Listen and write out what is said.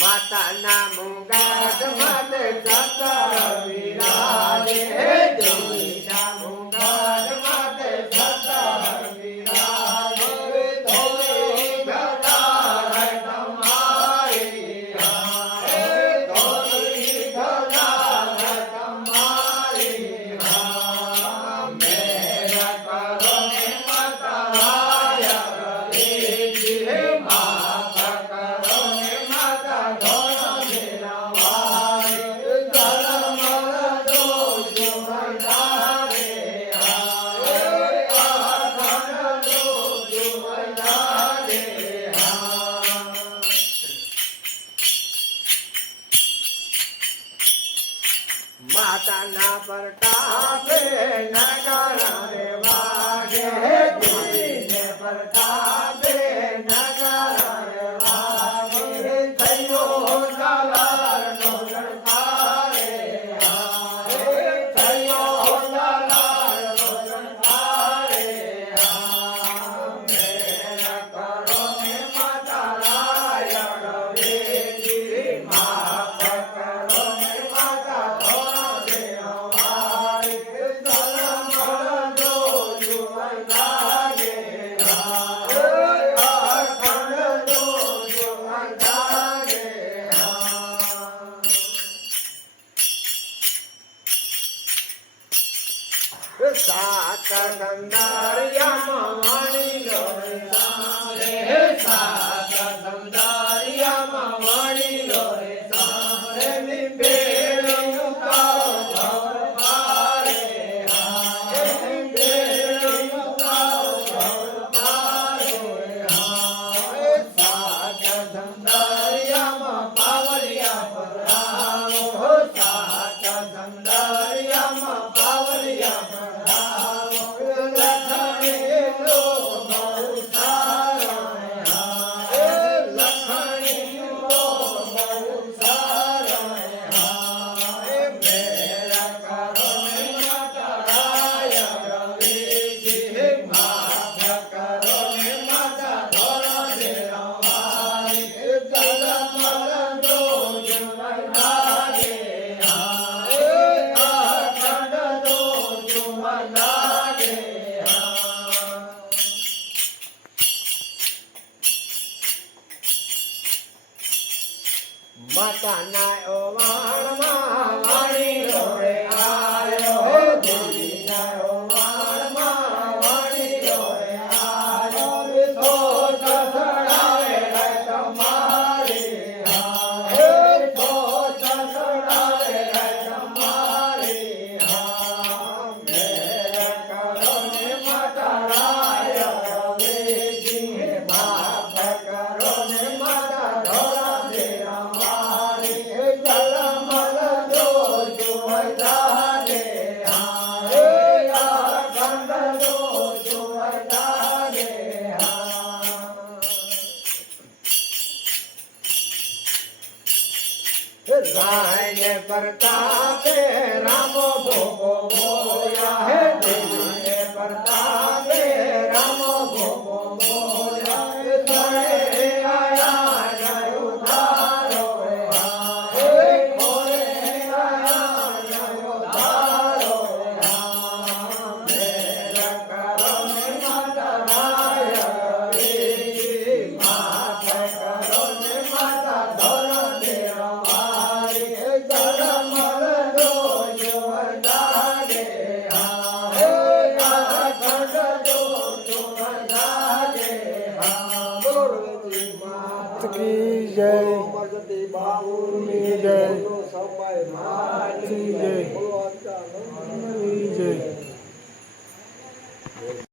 માતાના મુગાટ માતે સતર વિરાજે દેવીના મુગાટ માતે સતર વિરાજે ધોળી ગદાર તમારી ધોળી ગદાર તમારી મેરા કરો ને માતા રાયા રે માતા કરો ને માતા માતાના પ્રતાપે નગર રે વાગે દેવીને પ્રતાપે નગર રે વાગે થયો દલાર નો ગણકારે થયો દલાર નો ગણકારે મેરા કરો ને માતા રાયણ રે માફ કરો ને માતા સાત સંદારિયામાં વાણી લો રે સાત સંદારિયામાં વાણી લો રે સારે નિબેલ મુકાઓ ભવર પારે નિબેલ મુકાઓ ભવર પારે સાત સંદારિયામાં પાવલિયા પરાવો સાત સંદારિયામાં પાવલિયા લખણી પ્રતાપે રામ ભોગો બોલ્યા હે દેવીને પ્રતાપે રામ ભોગો બોલ્યા ધરે આયા જય ઉધારો હે ખોરે આયા જય ઉધારો મેરા કરો ને માતા રાય માતા કરો ને માતા ધરો દેવારી ધર્મ જો લાગે હે ખંડ જો લાગે બોલતી માત કી જય મરતી બાબુની કી જય સમય માતી જય બોલો અંતા કી જય